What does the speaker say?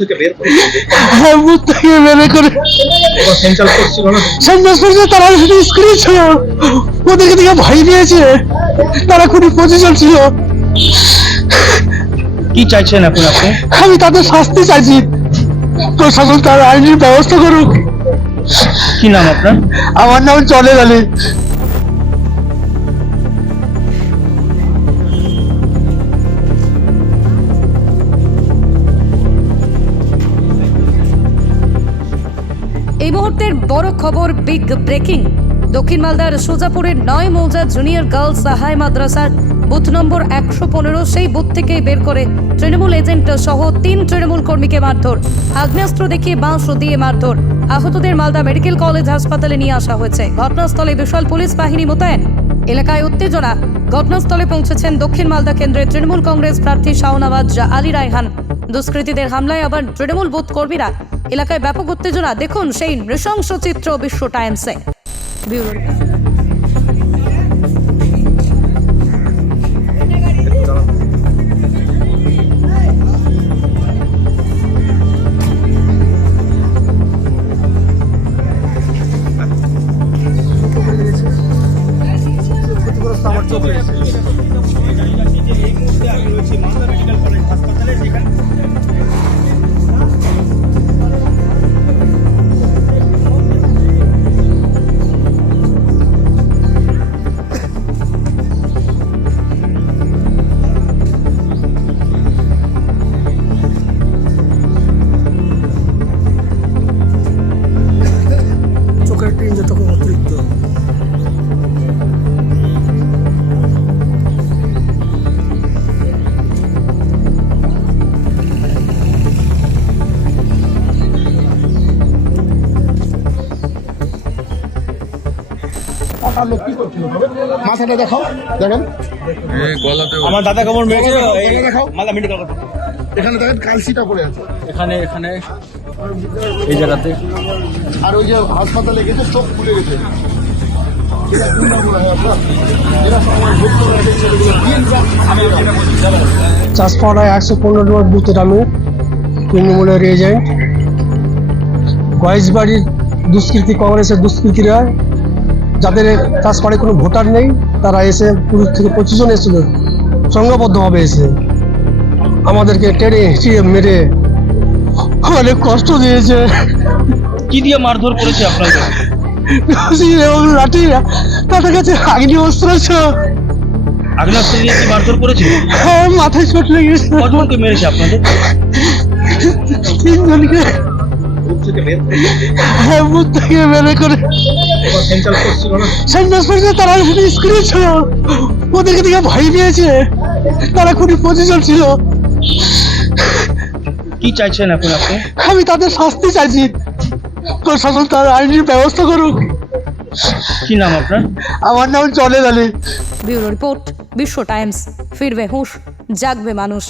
থেকে বের করে হ্যাঁ বুথ থেকে বের করে সেন্ট্রাল ফোর্স ছিল না সন্ন্যাস করছে তারা শুধু স্ক্রিন ছিল। ওদেরকে দিকে ভয় নিয়েছে তারা খুবই পজিশন ছিল। কি চাইছেন এখন আপনি? আমি তাদের শাস্তি চাইছি। প্রশাসন তার আইনের ব্যবস্থা করুক। কি নাম আপনার? আমার নাম চলে আলী এই মুহূর্তের বড় খবর বিগ ব্রেকিং দক্ষিণ মালদার সোজাপুরের নয় মৌজা জুনিয়র গার্লস হাই মাদ্রাসার বুথ নম্বর একশো পনেরো, সেই বুথ থেকে বের করে তৃণমূল এজেন্ট সহ তিন তৃণমূল কর্মীকে মারধর। আগ্নেয়াস্ত্র দেখিয়ে বাঁশ দিয়ে মারধর। আহতদের মালদা মেডিকেল কলেজ হাসপাতালে নিয়ে আসা হয়েছে। ঘটনাস্থলে বিশাল পুলিশ বাহিনী মোতায়েন। এলাকায় উত্তেজনা। ঘটনাস্থলে পৌঁছেছেন দক্ষিণ মালদা কেন্দ্রের তৃণমূল কংগ্রেস প্রার্থী শাওনাবাজ আলী রায়হান। দুষ্কৃতীদের হামলায় আবার তৃণমূল বুথ কর্মীরা এলাকায় ব্যাপক উত্তেজনা। দেখুন সেই নৃশংস চিত্র বিশ্ব টাইমসে। ব্যুরো হাসপাতালে চোখের মাথাটা দেখাও দেখেন। আমার দাদা কেমন মেরেছে দেখাও। মেডিকেল এখানে দেখেন কালসিটা পড়ে আছে। এখানে এখানে। এই জায়গাতে। আর ওই যে হাসপাতালে গেছে চোখ ফুলে গেছে। চাষপাড়ায় একশো পনেরো নম্বর বুথের আমি তৃণমূলের এজেন্ট গয়েশবাড়ির দুষ্কৃতি কংগ্রেসের দুষ্কৃতীরা যাদের চাষপাড়ায় কোনো ভোটার নেই তারা এসে পুরুষ থেকে পঁচিশ জন এসেছিল সংঘবদ্ধভাবে এসে আমাদেরকে টেনে হিঁচিয়ে মেরে অনেক কষ্ট দিয়েছে। কি দিয়ে মারধর করেছে আপনাকে লাঠি তাদের কাছে আগ্নি অস্ত্র ছিল। আগ্নেয়াস্ত্র দিয়ে কি মারধর করেছে? হ্যাঁ, মাথায় চোট লেগেছে। কজনকে মেরেছে আপনাদের? তিনজনকে হ্যাঁ বুথ থেকে বের করে। সেন্ট্রাল ফোর্স ছিল না? সন্ন্যাস করছে তারা ছিল। ওদেরকে দিকে ভয় নিয়েছে তারা খুবই পজিশন ছিল। কি চাইছেন এখন আপনি? আমি তাদের শাস্তি চাইছি। প্রশাসন তার আইনের ব্যবস্থা করুক। কি নাম আপনার? আমার নাম চলে Ali. Bureau report Biswa Times. ফিরবে হুঁশ জাগবে মানুষ।